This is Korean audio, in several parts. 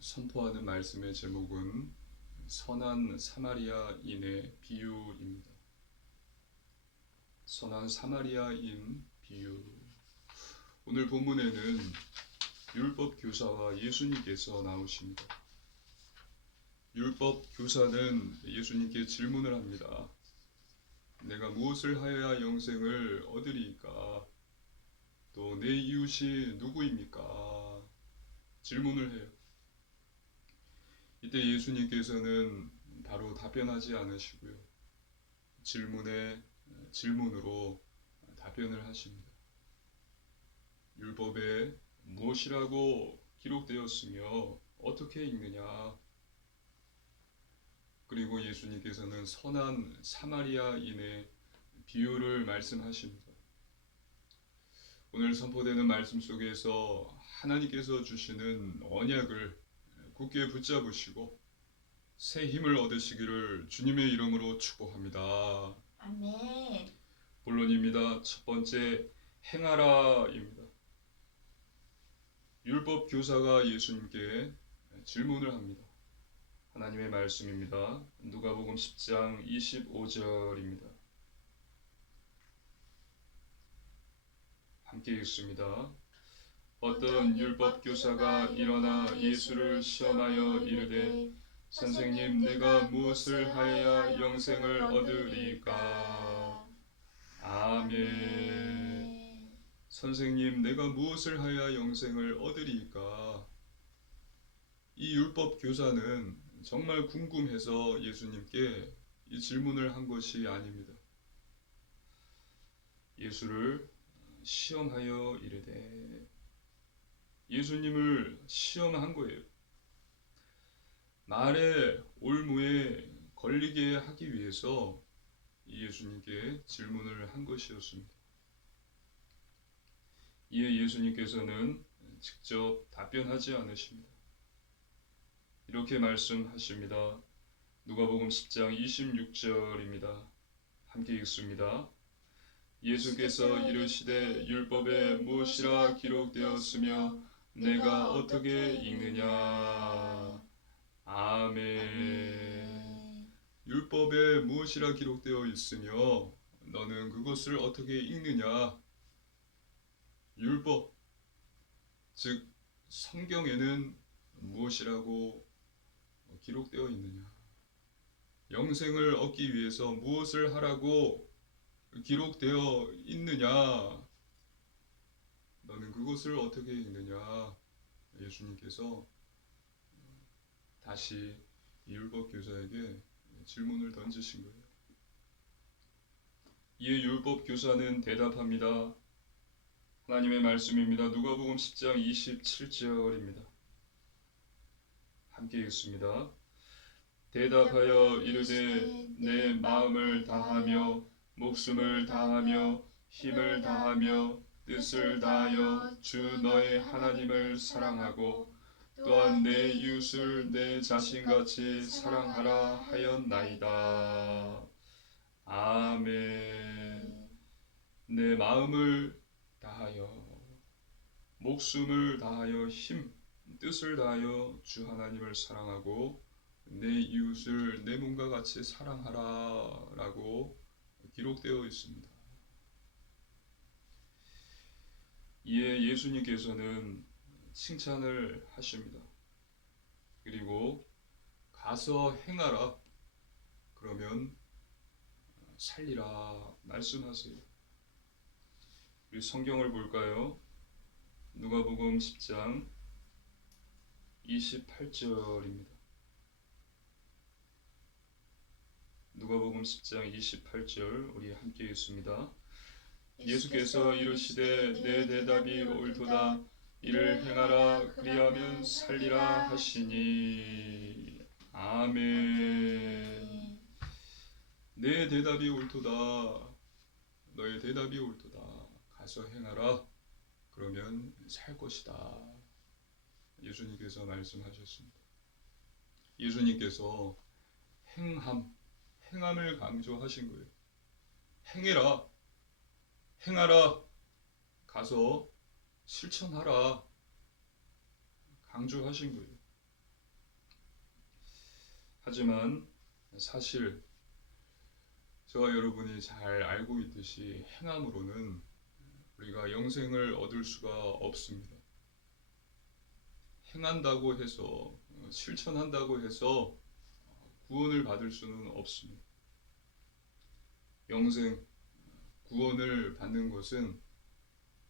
선포하는 말씀의 제목은 선한 사마리아인의 비유입니다. 선한 사마리아인 비유. 오늘 본문에는 율법 교사와 예수님께서 나오십니다. 율법 교사는 예수님께 질문을 합니다. 내가 무엇을 하여야 영생을 얻으리이까? 또 내 이웃이 누구입니까? 질문을 해요. 이때 예수님께서는 바로 답변하지 않으시고요. 질문에 질문으로 답변을 하십니다. 율법에 무엇이라고 기록되었으며 어떻게 읽느냐? 그리고 예수님께서는 선한 사마리아인의 비유를 말씀하십니다. 오늘 선포되는 말씀 속에서 하나님께서 주시는 언약을 굳게 붙잡으시고 새 힘을 얻으시기를 주님의 이름으로 축복합니다. 아멘. 본론입니다. 첫 번째, 행하라입니다. 율법 교사가 예수님께 질문을 합니다. 하나님의 말씀입니다. 누가복음 10장 25절입니다. 함께 읽습니다. 어떤 율법 교사가 일어나 예수를 시험하여 이르되 선생님, 내가 무엇을 하여야 영생을 얻으리까? 아멘. 선생님, 내가 무엇을 하여야 영생을 얻으리까? 이 율법 교사는 정말 궁금해서 예수님께 이 질문을 한 것이 아닙니다. 예수를 시험하여 이르되 예수님을 시험한 거예요. 말의 올무에 걸리게 하기 위해서 예수님께 질문을 한 것이었습니다. 이에 예수님께서는 직접 답변하지 않으십니다. 이렇게 말씀하십니다. 누가복음 10장 26절입니다. 함께 읽습니다. 예수께서 이르시되 율법에 무엇이라 기록되었으며 내가 어떻게 읽느냐? 아멘. 율법에 무엇이라 기록되어 있으며 너는 그것을 어떻게 읽느냐? 율법, 즉 성경에는 무엇이라고 기록되어 있느냐? 영생을 얻기 위해서 무엇을 하라고 기록되어 있느냐? 너는 그것을 어떻게 읽느냐? 예수님께서 다시 율법 교사에게 질문을 던지신 거예요. 이에 율법 교사는 대답합니다. 하나님의 말씀입니다. 누가복음 10장 27절입니다. 함께 읽습니다. 대답하여 이르되 내 마음을 다하며 목숨을 다하며 힘을 다하며 뜻을 다하여 주 너의 하나님을 사랑하고 또한 내 이웃을 내 자신같이 사랑하라 하였나이다. 아멘. 내 마음을 다하여 목숨을 다하여 힘, 뜻을 다하여 주 하나님을 사랑하고 내 이웃을 내 몸과 같이 사랑하라 라고 기록되어 있습니다. 이에 예수님께서는 칭찬을 하십니다. 그리고 가서 행하라. 그러면 살리라 말씀하세요. 우리 성경을 볼까요? 누가복음 10장 28절입니다. 누가복음 10장 28절 우리 함께 읽습니다. 예수께서 이르시되 내 대답이 옳도다. 이를 행하라. 그리하면 살리라 하시니. 아멘. 내 대답이 옳도다. 너의 대답이 옳도다. 가서 행하라. 그러면 살 것이다. 예수님께서 말씀하셨습니다. 예수님께서 행함을 강조하신 거예요. 행해라. 행하라. 가서 실천하라. 강조하신 거예요. 하지만 사실 저와 여러분이 잘 알고 있듯이 행함으로는 우리가 영생을 얻을 수가 없습니다. 행한다고 해서 실천한다고 해서 구원을 받을 수는 없습니다. 영생, 구원을 받는 것은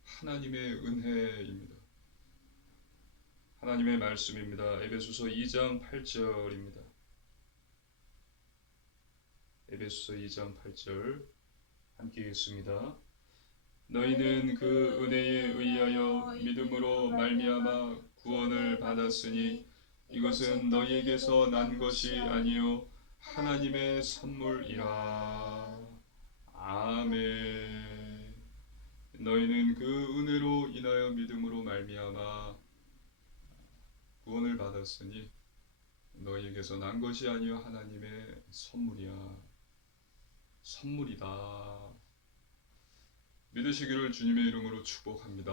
하나님의 은혜입니다. 하나님의 말씀입니다. 에베소서 2장 8절입니다. 에베소서 2장 8절 함께 읽습니다. 너희는 그 은혜에 의하여 믿음으로 말미암아 구원을 받았으니 이것은 너희에게서 난 것이 아니요 하나님의 선물이라. 아멘. 너희는 그 은혜로 인하여 믿음으로 말미암아 구원을 받았으니 너희에게서 난 것이 아니요 하나님의 선물이야. 선물이다. 믿으시기를 주님의 이름으로 축복합니다.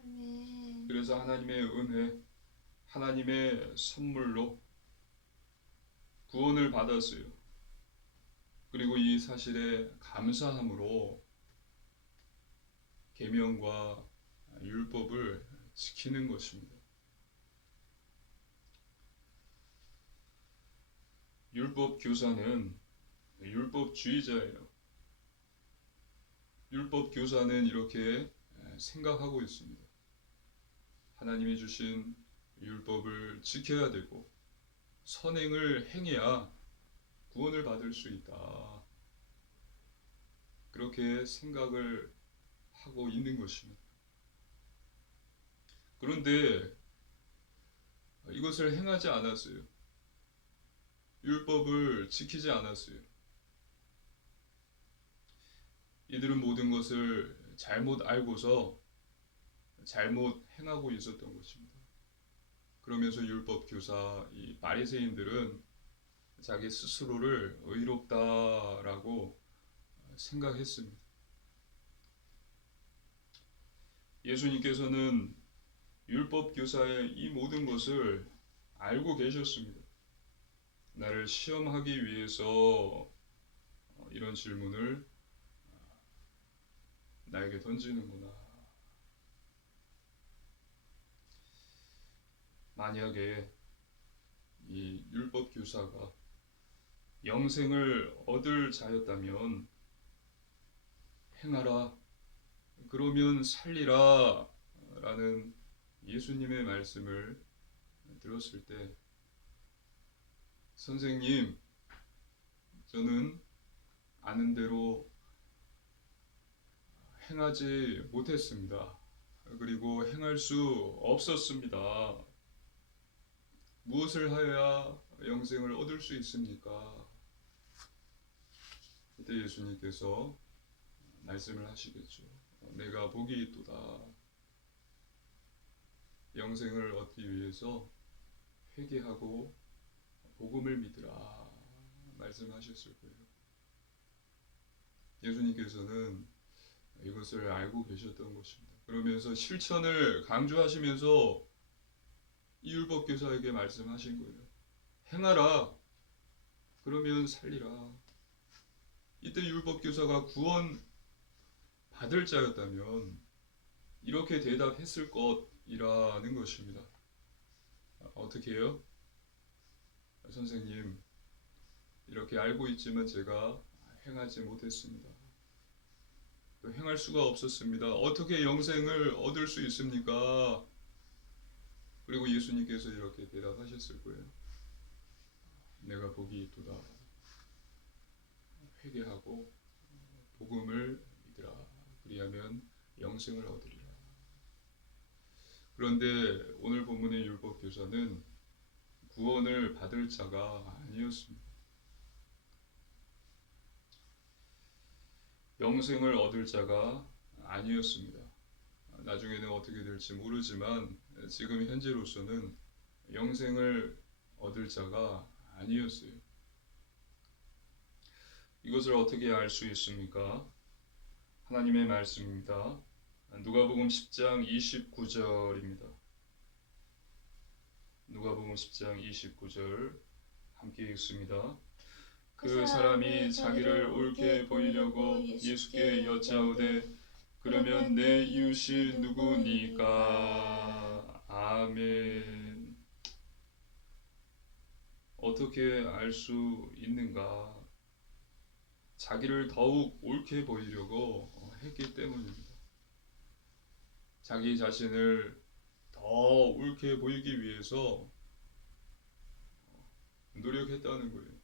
아멘. 그래서 하나님의 은혜, 하나님의 선물로 구원을 받았어요. 그리고 이 사실에 감사함으로 계명과 율법을 지키는 것입니다. 율법 교사는 율법주의자예요. 율법 교사는 이렇게 생각하고 있습니다. 하나님이 주신 율법을 지켜야 되고 선행을 행해야 구원을 받을 수 있다. 그렇게 생각을 하고 있는 것입니다. 그런데 이것을 행하지 않았어요. 율법을 지키지 않았어요. 이들은 모든 것을 잘못 알고서 잘못 행하고 있었던 것입니다. 그러면서 율법 교사 이 바리새인들은 자기 스스로를 의롭다라고 생각했습니다. 예수님께서는 율법 교사의 이 모든 것을 알고 계셨습니다. 나를 시험하기 위해서 이런 질문을 나에게 던지는구나. 만약에 이 율법 교사가 영생을 얻을 자였다면 행하라, 그러면 살리라 라는 예수님의 말씀을 들었을 때 선생님, 저는 아는 대로 행하지 못했습니다. 그리고 행할 수 없었습니다. 무엇을 하여야 영생을 얻을 수 있습니까? 이때 예수님께서 말씀을 하시겠죠. 내가 복이 있도다. 영생을 얻기 위해서 회개하고 복음을 믿으라 말씀하셨을 거예요. 예수님께서는 이것을 알고 계셨던 것입니다. 그러면서 실천을 강조하시면서 이 율법 교사에게 말씀하신 거예요. 행하라. 그러면 살리라. 이때 율법 교사가 구원 받을 자였다면 이렇게 대답했을 것이라는 것입니다. 어떻게 해요? 선생님, 이렇게 알고 있지만 제가 행하지 못했습니다. 또 행할 수가 없었습니다. 어떻게 영생을 얻을 수 있습니까? 그리고 예수님께서 이렇게 대답하셨을 거예요. 내가 복이 있도다. 회개하고 복음을 믿으라. 그리하면 영생을 얻으리라. 그런데 오늘 본문의 율법 교사는 구원을 받을 자가 아니었습니다. 영생을 얻을 자가 아니었습니다. 나중에는 어떻게 될지 모르지만 지금 현재로서는 영생을 얻을 자가 아니었어요. 이것을 어떻게 알 수 있습니까? 하나님의 말씀입니다. 누가복음 10장 29절입니다. 누가복음 10장 29절 함께 읽습니다. 그 사람이 자기를 옳게 보이려고 예수께 여짜오되 그러면 내 이웃이 누구니까? 아멘. 어떻게 알 수 있는가? 자기를 더욱 옳게 보이려고 했기 때문입니다. 자기 자신을 더 옳게 보이기 위해서 노력했다는 거예요.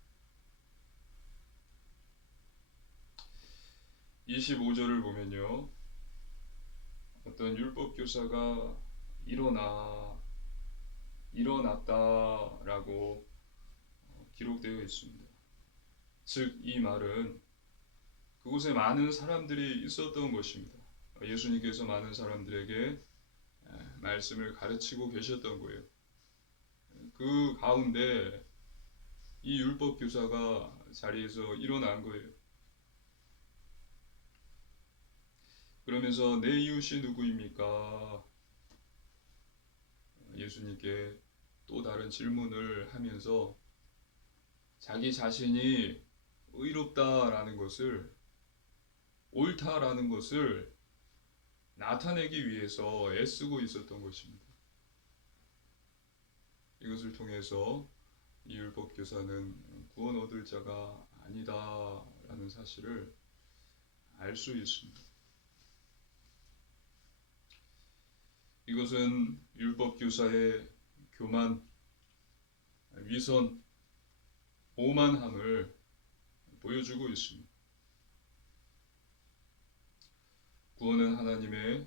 25절을 보면요. 어떤 율법 교사가 일어났다라고 기록되어 있습니다. 즉, 이 말은 그곳에 많은 사람들이 있었던 것입니다. 예수님께서 많은 사람들에게 말씀을 가르치고 계셨던 거예요. 그 가운데 이 율법 교사가 자리에서 일어난 거예요. 그러면서 내 이웃이 누구입니까? 예수님께 또 다른 질문을 하면서 자기 자신이 의롭다라는 것을, 옳다라는 것을 나타내기 위해서 애쓰고 있었던 것입니다. 이것을 통해서 이 율법 교사는 구원 얻을 자가 아니다라는 사실을 알 수 있습니다. 이것은 율법 교사의 교만, 위선, 오만함을 보여주고 있습니다. 구원은 하나님의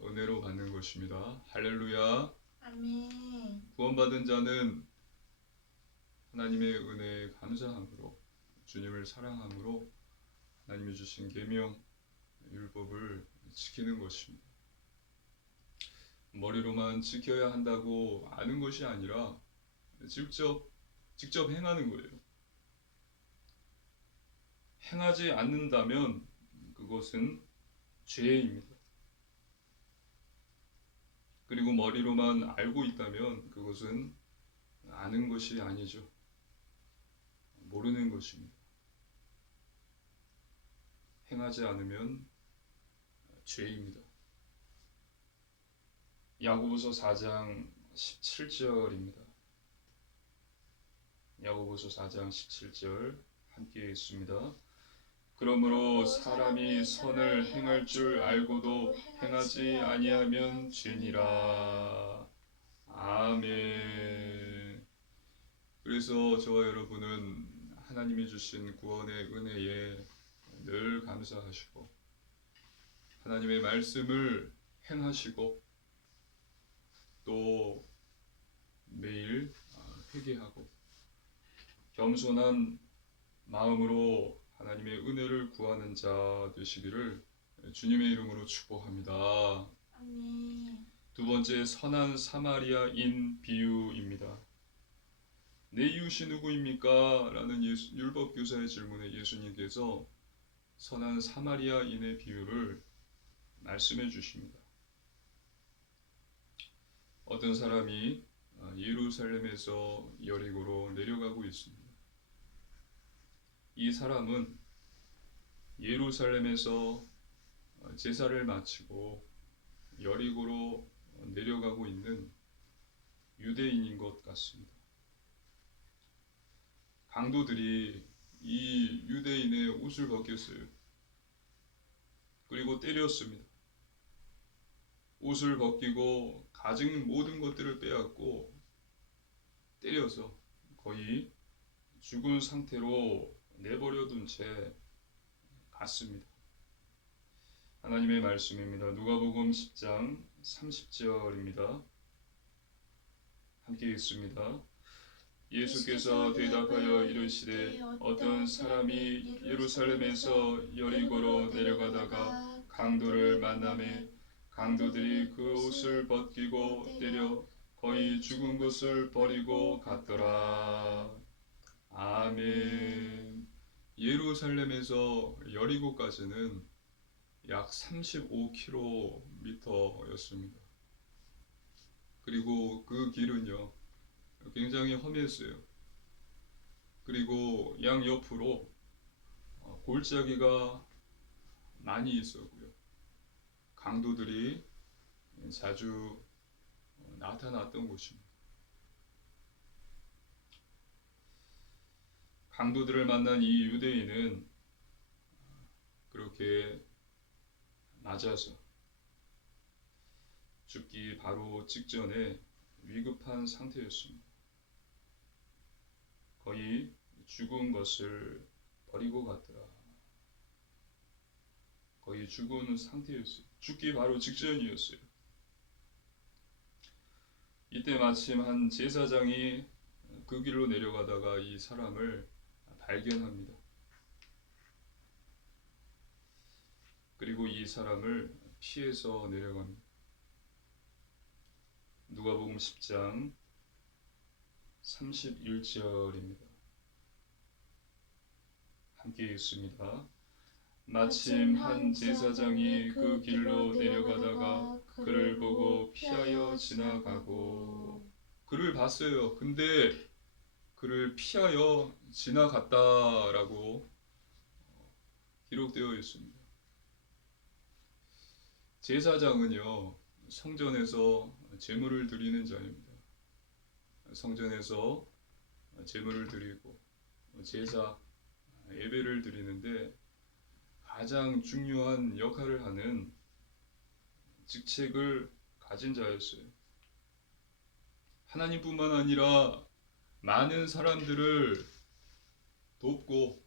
은혜로 받는 것입니다. 할렐루야. 아멘. 구원받은 자는 하나님의 은혜에 감사함으로, 주님을 사랑함으로 하나님이 주신 계명, 율법을 지키는 것입니다. 머리로만 지켜야 한다고 아는 것이 아니라 직접 행하는 거예요. 행하지 않는다면 그것은 죄입니다. 그리고 머리로만 알고 있다면 그것은 아는 것이 아니죠. 모르는 것입니다. 행하지 않으면 죄입니다. 야고보서 4장 17절입니다. 야고보서 4장 17절 함께 읽습니다. 그러므로 사람이 선을 행할 줄 알고도 행하지 아니하면 죄니라. 아멘. 그래서 저와 여러분은 하나님이 주신 구원의 은혜에 늘 감사하시고 하나님의 말씀을 행하시고 또 매일 회개하고 겸손한 마음으로 하나님의 은혜를 구하는 자 되시기를 주님의 이름으로 축복합니다. 아멘. 두 번째, 선한 사마리아인 비유입니다. 내 이웃이 누구입니까? 라는 율법 교사의 질문에 예수님께서 선한 사마리아인의 비유를 말씀해 주십니다. 어떤 사람이 예루살렘에서 여리고로 내려가고 있습니다. 이 사람은 예루살렘에서 제사를 마치고 여리고로 내려가고 있는 유대인인 것 같습니다. 강도들이 이 유대인의 옷을 벗겼어요. 그리고 때렸습니다. 옷을 벗기고 가진 모든 것들을 빼앗고 때려서 거의 죽은 상태로 내버려둔 채 갔습니다. 하나님의 말씀입니다. 누가복음 10장 30절입니다. 함께 읽습니다. 예수께서 대답하여 이르시되 어떤 사람이 예루살렘에서 여리고로 내려가다가 강도를 만나매 강도들이 그 옷을 벗기고 때려 거의 죽은 것을 버리고 갔더라. 아멘. 예루살렘에서 여리고까지는 약 35km였습니다. 그리고 그 길은요 굉장히 험했어요. 그리고 양 옆으로 골짜기가 많이 있었고요. 강도들이 자주 나타났던 곳입니다. 강도들을 만난 이 유대인은 그렇게 맞아서 죽기 바로 직전에 위급한 상태였습니다. 거의 죽은 것을 버리고 갔더라. 거의 죽은 상태였어요. 죽기 바로 직전이었어요. 이때 마침 한 제사장이 그 길로 내려가다가 이 사람을 발견합니다. 그리고 이 사람을 피해서 내려갑니다. 누가복음 10장 31절입니다. 함께 읽습니다. 마침 한 제사장이 그 길로 내려가다가 그를 보고 피하여 지나가고. 그를 봤어요. 근데 그를 피하여 지나갔다라고 기록되어 있습니다. 제사장은요, 성전에서 제물을 드리는 자입니다. 성전에서 제물을 드리고 제사, 예배를 드리는데 가장 중요한 역할을 하는 직책을 가진 자였어요. 하나님뿐만 아니라 많은 사람들을 돕고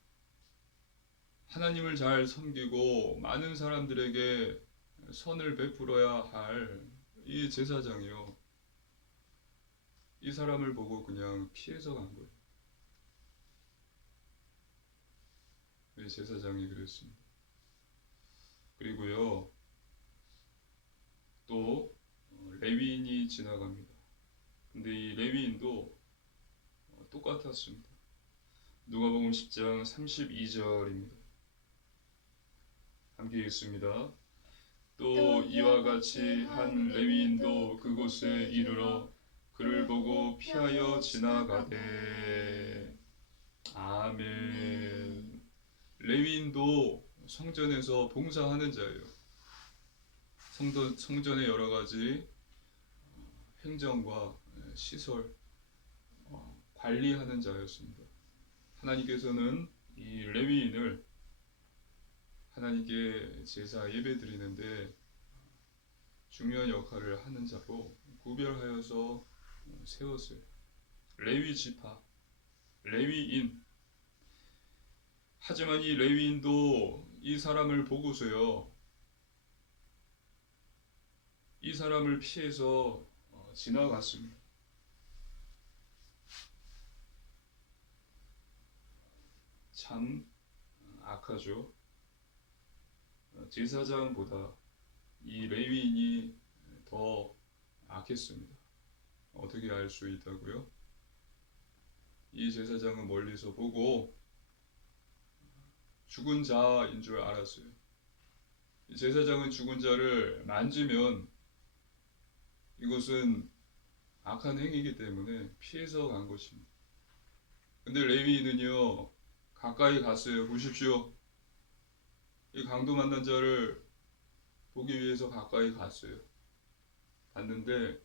하나님을 잘 섬기고 많은 사람들에게 선을 베풀어야 할 이 제사장이요. 이 사람을 보고 그냥 피해서 간 거예요. 이 제사장이 그랬습니다. 그리고요, 또 레위인이 지나갑니다. 근데 이 레위인도 똑같았습니다. 누가복음 10장 32절입니다. 함께 읽습니다. 또 이와 같이 한 레위인도 그곳에 이르러 그를 보고 피하여 지나가되. 아멘. 레위인도 성전에서 봉사하는 자예요. 성전의 여러 가지 행정과 시설 관리하는 자였습니다. 하나님께서는 이 레위인을 하나님께 제사 예배 드리는데 중요한 역할을 하는 자로 구별하여서 세웠어요. 레위 지파, 레위인. 하지만 이 레위인도 이 사람을 보고서요, 이 사람을 피해서 지나갔습니다. 참 악하죠. 제사장보다 이 레위인이 더 악했습니다. 어떻게 알 수 있다고요? 이 제사장은 멀리서 보고 죽은 자인 줄 알았어요. 이 제사장은 죽은 자를 만지면 이것은 악한 행위이기 때문에 피해서 간 것입니다. 근데 레위인은요, 가까이 갔어요. 보십시오. 이 강도 만난 자를 보기 위해서 가까이 갔어요. 갔는데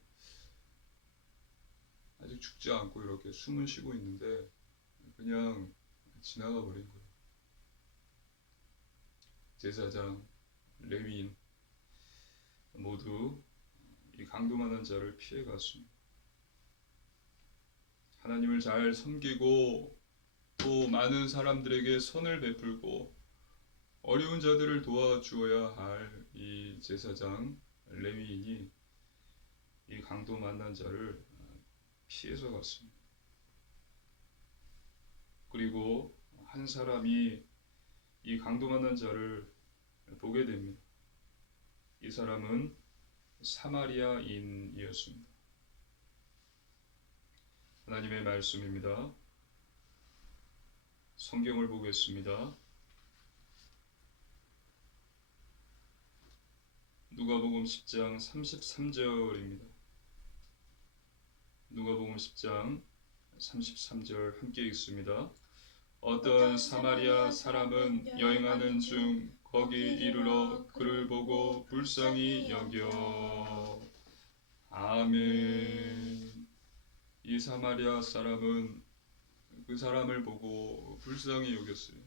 아직 죽지 않고 이렇게 숨은 쉬고 있는데 그냥 지나가 버린 거예요. 제사장, 레위인 모두 이 강도 만난 자를 피해 갔습니다. 하나님을 잘 섬기고 또 많은 사람들에게 선을 베풀고 어려운 자들을 도와주어야 할 이 제사장, 레위인이 이 강도 만난 자를 피해서 갔습니다. 그리고 한 사람이 이 강도 만난 자를 보게 됩니다. 이 사람은 사마리아인이었습니다. 하나님의 말씀입니다. 성경을 보겠습니다. 누가복음 10장 33절입니다. 누가복음 10장 33절 함께 읽습니다. 어떤 사마리아 사람은 여행하는 중 거기 이르러 그를 보고 불쌍히 여겨. 아멘. 이 사마리아 사람은 그 사람을 보고 불쌍히 여겼어요.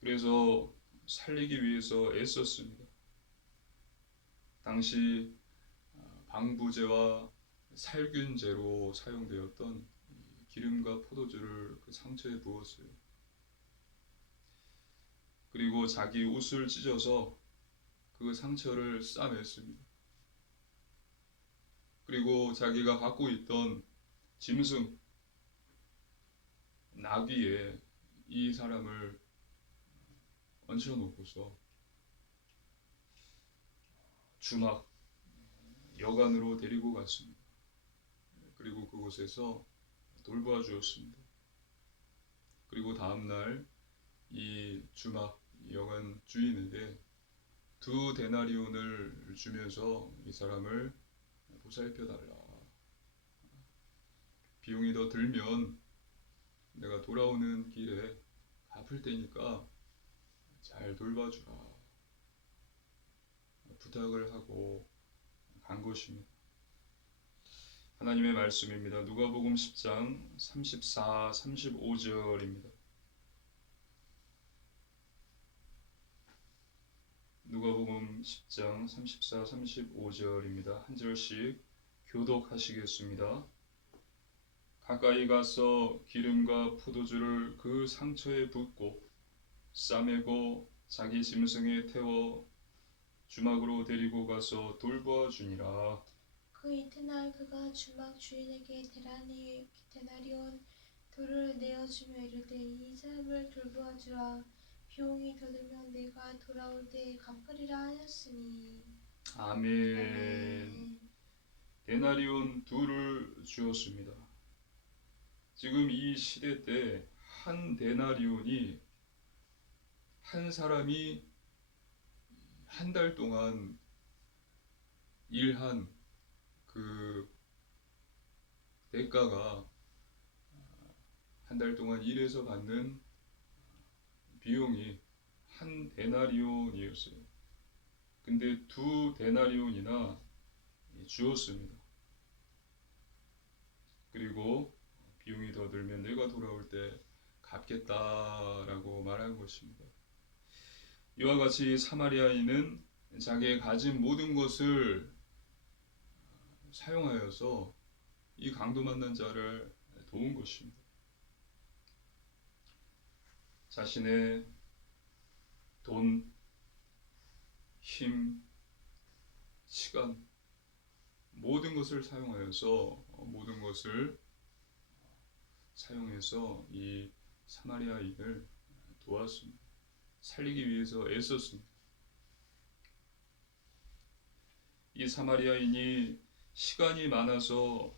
그래서 살리기 위해서 애썼습니다. 당시 방부제와 살균제로 사용되었던 기름과 포도주를 그 상처에 부었어요. 그리고 자기 옷을 찢어서 그 상처를 싸맸습니다. 그리고 자기가 갖고 있던 짐승, 나귀에 이 사람을 얹혀놓고서 주막 여관으로 데리고 갔습니다. 그리고 그곳에서 돌보아 주었습니다. 그리고 다음날 이 주막 여관 주인에게 2데나리온을 주면서 이 사람을 보살펴 달라. 비용이 더 들면 내가 돌아오는 길에 갚을 테니까 잘 돌봐주라. 부탁을 하고 간 것입니다. 하나님의 말씀입니다. 누가복음 10장 34, 35절입니다. 누가복음 10장 34, 35절입니다. 한 절씩 교독하시겠습니다. 가까이 가서 기름과 포도주를 그 상처에 붓고 싸매고 자기 짐승에 태워 주막으로 데리고 가서 돌보아 주니라. 그 이튿날 그가 주막 주인에게 데나리온 둘을 내어주며 이르되 이 사람을 돌보아 주라. 비용이 더 들면 내가 돌아올 때에 갚으리라 하였으니. 아멘. 아멘. 데나리온 둘을 주었습니다. 지금 이 시대 때 한 데나리온이 한 사람이 한 달 동안 일한 그 대가가 한 달 동안 일해서 받는 비용이 한 데나리온이었어요. 근데 2데나리온이나 주었습니다. 그리고 비용이 더 들면 내가 돌아올 때 갚겠다라고 말한 것입니다. 이와 같이 사마리아인은 자기의 가진 모든 것을 사용하여서 이 강도 만난 자를 도운 것입니다. 자신의 돈, 힘, 시간, 모든 것을 사용해서 이 사마리아인을 도왔습니다. 살리기 위해서 애썼습니다. 이 사마리아인이 시간이 많아서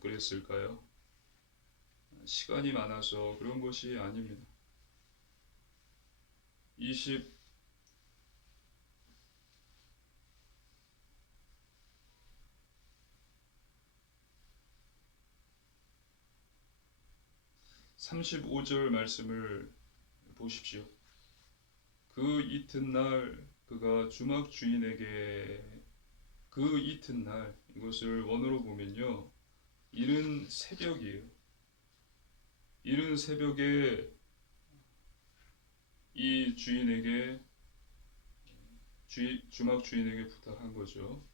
그랬을까요? 시간이 많아서 그런 것이 아닙니다. 35절 말씀을 보십시오. 그 이튿날 그가 주막 주인에게 그 이튿날 이것을 원어로 보면요. 이른 새벽이에요. 이른 새벽에 이 주인에게 주막 주인에게 부탁한 거죠.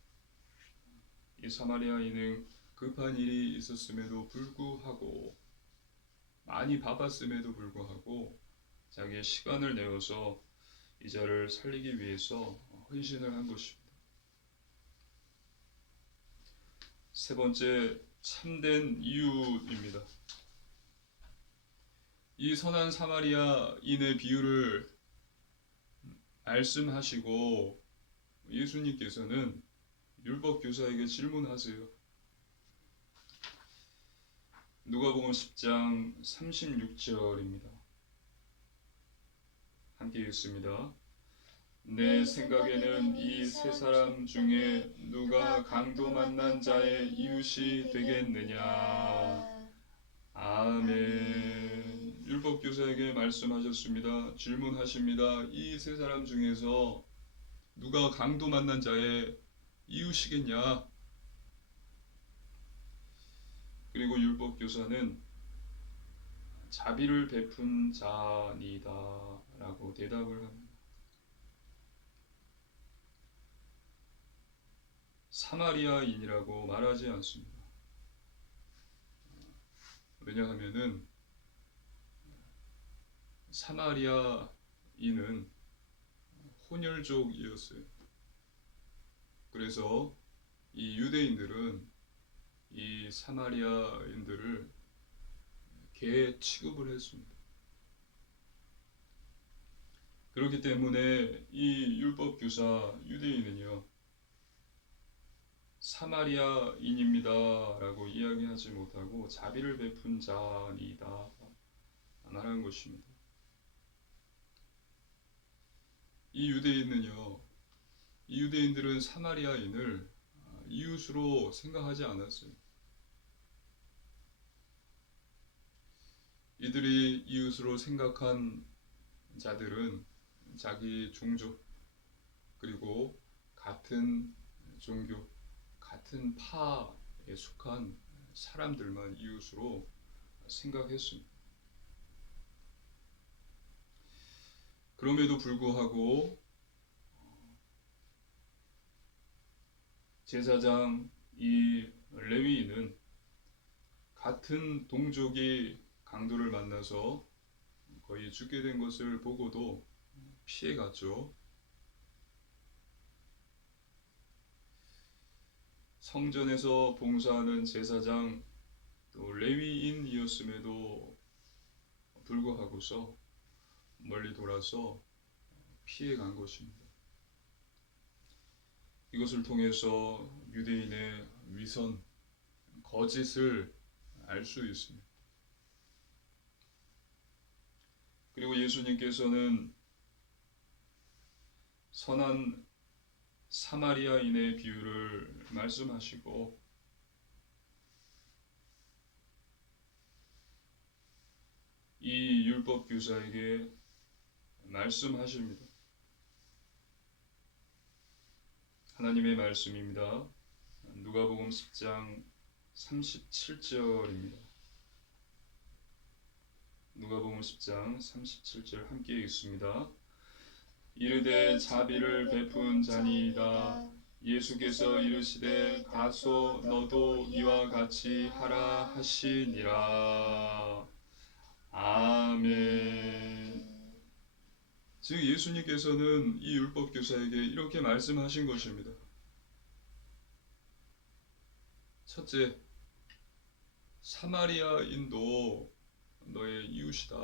이 사마리아인은 급한 일이 있었음에도 불구하고 많이 바빴음에도 불구하고 자기의 시간을 내어서 이 자를 살리기 위해서 헌신을 한 것입니다. 세 번째, 참된 이유입니다. 이 선한 사마리아인의 비유를 말씀하시고 예수님께서는 율법 교사에게 질문하세요. 누가복음 10장 36절입니다. 함께 읽습니다. 내 생각에는 이 세 사람 중에 누가 강도 만난 자의 이웃이 되겠느냐? 아멘. 율법교사에게 말씀하셨습니다. 질문하십니다. 이 세 사람 중에서 누가 강도 만난 자의 이웃이겠냐? 그리고 율법교사는 자비를 베푼 자니다 라고 대답을 합니다. 사마리아인이라고 말하지 않습니다. 왜냐하면은 사마리아인은 혼혈족이었어요. 그래서 이 유대인들은 이 사마리아인들을 개 취급을 했습니다. 그렇기 때문에 이 율법교사 유대인은요, 사마리아인입니다 라고 이야기하지 못하고 자비를 베푼 자니다 말하는 것입니다. 이 유대인들은 사마리아인을 이웃으로 생각하지 않았어요. 이들이 이웃으로 생각한 자들은 자기 종족, 그리고 같은 종교, 같은 파에 속한 사람들만 이웃으로 생각했습니다. 그럼에도 불구하고 제사장 이 레위인은 같은 동족이 강도를 만나서 거의 죽게 된 것을 보고도 피해갔죠. 성전에서 봉사하는 제사장 또 레위인이었음에도 불구하고서 멀리 돌아서 피해간 것입니다. 이것을 통해서 유대인의 위선, 거짓을 알 수 있습니다. 그리고 예수님께서는 선한 사마리아인의 비유를 말씀하시고 이 율법교사에게 말씀하십니다. 하나님의 말씀입니다. 누가복음 10장 37절입니다. 누가복음 10장 37절 함께 읽습니다. 이르되 자비를 베푼 자니이다. 예수께서 이르시되 가서 너도 이와 같이 하라 하시니라. 아멘. 즉 예수님께서는 이 율법교사에게 이렇게 말씀하신 것입니다. 첫째, 사마리아인도 너의 이웃이다.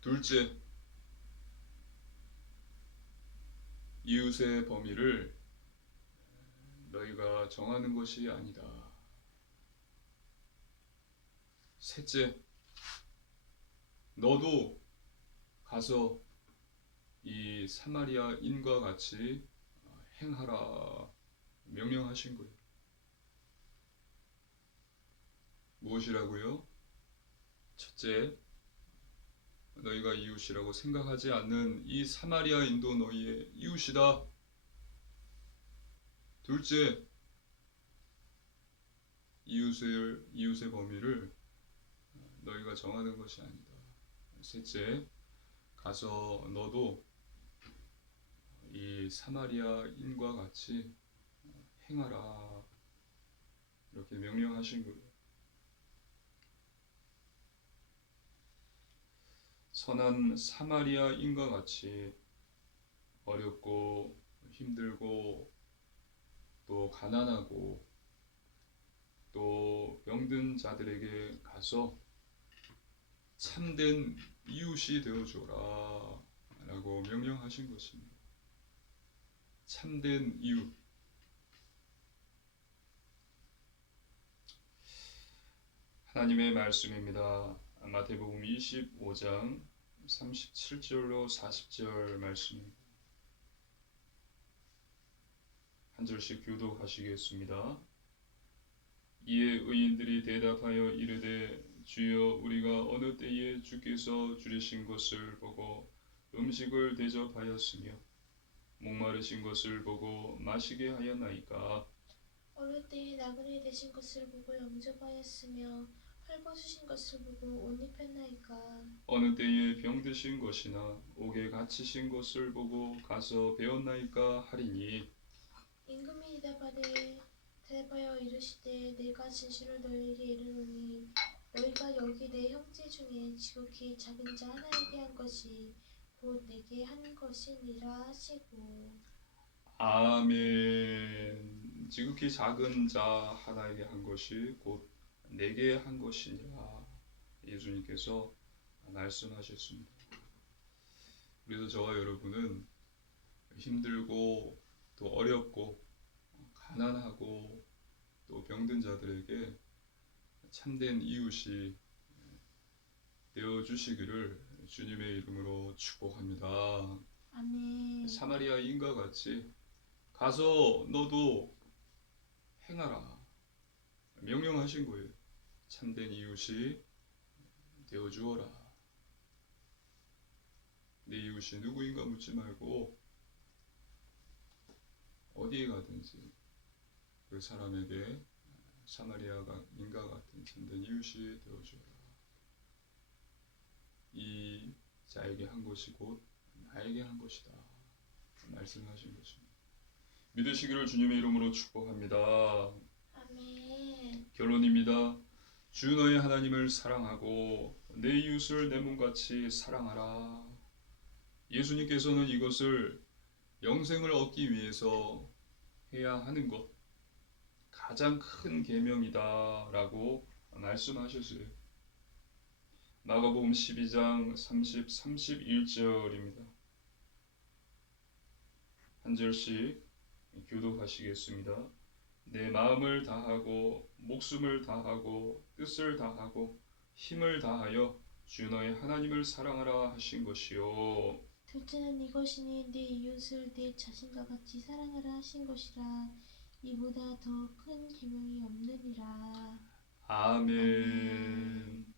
둘째, 이웃의 범위를 너희가 정하는 것이 아니다. 셋째, 너도 가서 이 사마리아인과 같이 행하라 명령하신 거예요. 무엇이라고요? 첫째, 너희가 이웃이라고 생각하지 않는 이 사마리아인도 너희의 이웃이다. 둘째, 이웃의 범위를 너희가 정하는 것이 아니다. 셋째, 가서 너도 이 사마리아인과 같이 행하라. 이렇게 명령하신 거예요. 선한 사마리아인과 같이 어렵고 힘들고 또 가난하고 또 병든 자들에게 가서 참된 이웃이 되어줘라 라고 명령하신 것입니다. 참된 이웃. 하나님의 말씀입니다. 마태복음 25장 37절로 40절 말씀입니다. 한 절씩 교독하시겠습니다. 이에 의인들이 대답하여 이르되 주여 우리가 어느 때에 주께서 줄이신 것을 보고 음식을 대접하였으며 목마르신 것을 보고 마시게 하였나이까. 어느 때에 나그네 되신 것을 보고 영접하였으며 헐벗으신 것을 보고 옷 입혔나이까. 어느 때에 병드신 것이나 옥에 갇히신 것을 보고 가서 배웠나이까 하리니. 임금이 대답하여 이르시되 내가 진실로 너희에게 이르노니 너희가 여기 내 형제 중에 지극히 작은 자 하나에게 한 것이 곧 내게 한 것이니라 하시고. 아멘. 지극히 작은 자 하나에게 한 것이 곧 내게 한 것이니라. 예수님께서 말씀하셨습니다. 그래서 저와 여러분은 힘들고 또 어렵고 가난하고 또 병든 자들에게 참된 이웃이 되어 주시기를 주님의 이름으로 축복합니다. 아멘. 사마리아인과 같이 가서 너도 행하라 명령하신 거예요. 참된 이웃이 되어 주어라. 내 이웃이 누구인가 묻지 말고 어디에 가든지 그 사람에게 사마리아인과 같은 참된 이웃이 되어 주어라. 이 자에게 한 것이 곧 나에게 한 것이다 말씀하신 것입니다. 믿으시기를 주님의 이름으로 축복합니다. 아멘. 결론입니다. 주 너의 하나님을 사랑하고 내 이웃을 내 몸같이 사랑하라. 예수님께서는 이것을 영생을 얻기 위해서 해야 하는 것, 가장 큰 계명이다라고 말씀하셨어요. 마가복음 12장 30, 31절입니다. 한 절씩 교독하시겠습니다. 내 마음을 다하고 목숨을 다하고 뜻을 다하고 힘을 다하여 주 너의 하나님을 사랑하라 하신 것이요. 둘째는 이것이니 내 이웃을 내 자신과 같이 사랑하라 하신 것이라. 이보다 더 큰 계명이 없느니라. 아멘.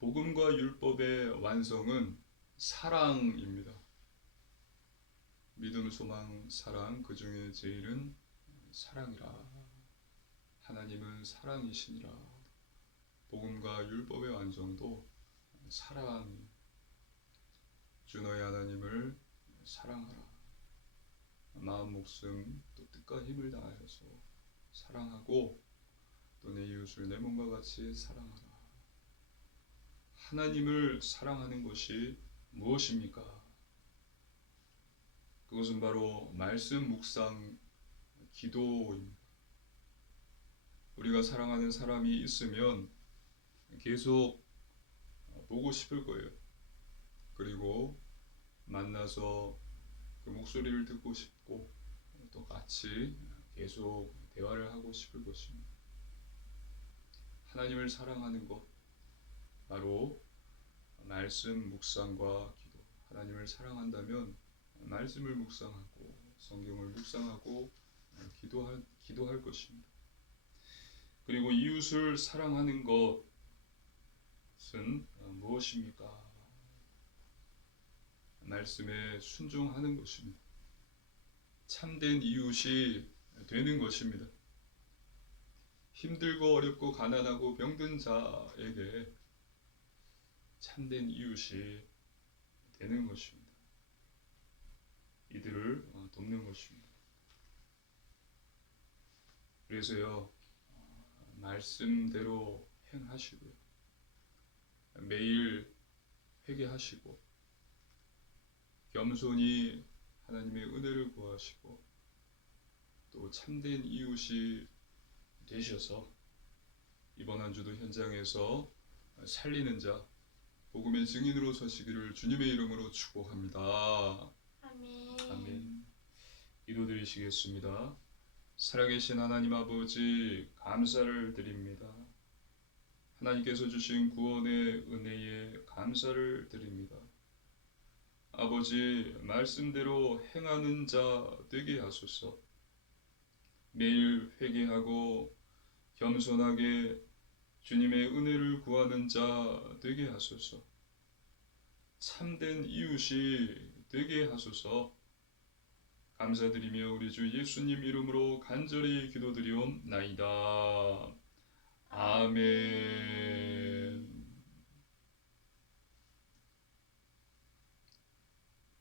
복음과 율법의 완성은 사랑입니다. 믿음, 소망, 사랑, 그 중에 제일은 사랑이라. 하나님은 사랑이시니라. 복음과 율법의 완성도 사랑이. 주 너의 하나님을 사랑하라. 마음, 목숨, 또 뜻과 힘을 다하여서 사랑하고 또 내 이웃을 내 몸과 같이 사랑하라. 하나님을 사랑하는 것이 무엇입니까? 그것은 바로 말씀, 묵상, 기도입니다. 우리가 사랑하는 사람이 있으면 계속 보고 싶을 거예요. 그리고 만나서 그 목소리를 듣고 싶고 또 같이 계속 대화를 하고 싶을 것입니다. 하나님을 사랑하는 것 바로 말씀 묵상과 기도. 하나님을 사랑한다면 말씀을 묵상하고 성경을 묵상하고 기도할 것입니다. 그리고 이웃을 사랑하는 것은 무엇입니까? 말씀에 순종하는 것입니다. 참된 이웃이 되는 것입니다. 힘들고 어렵고 가난하고 병든 자에게 참된 이웃이 되는 것입니다. 이들을 돕는 것입니다. 그래서요, 말씀대로 행하시고요. 매일 회개하시고 겸손히 하나님의 은혜를 구하시고 또 참된 이웃이 되셔서 이번 한 주도 현장에서 살리는 자, 복음의 증인으로 서시기를 주님의 이름으로 축복합니다. 아멘. 아멘. 기도드리시겠습니다. 살아계신 하나님 아버지 감사를 드립니다. 하나님께서 주신 구원의 은혜에 감사를 드립니다. 아버지 말씀대로 행하는 자 되게 하소서. 매일 회개하고 겸손하게 주님의 은혜를 구하는 자 되게 하소서. 참된 이웃이 되게 하소서. 감사드리며 우리 주 예수님 이름으로 간절히 기도드리옵나이다. 아멘.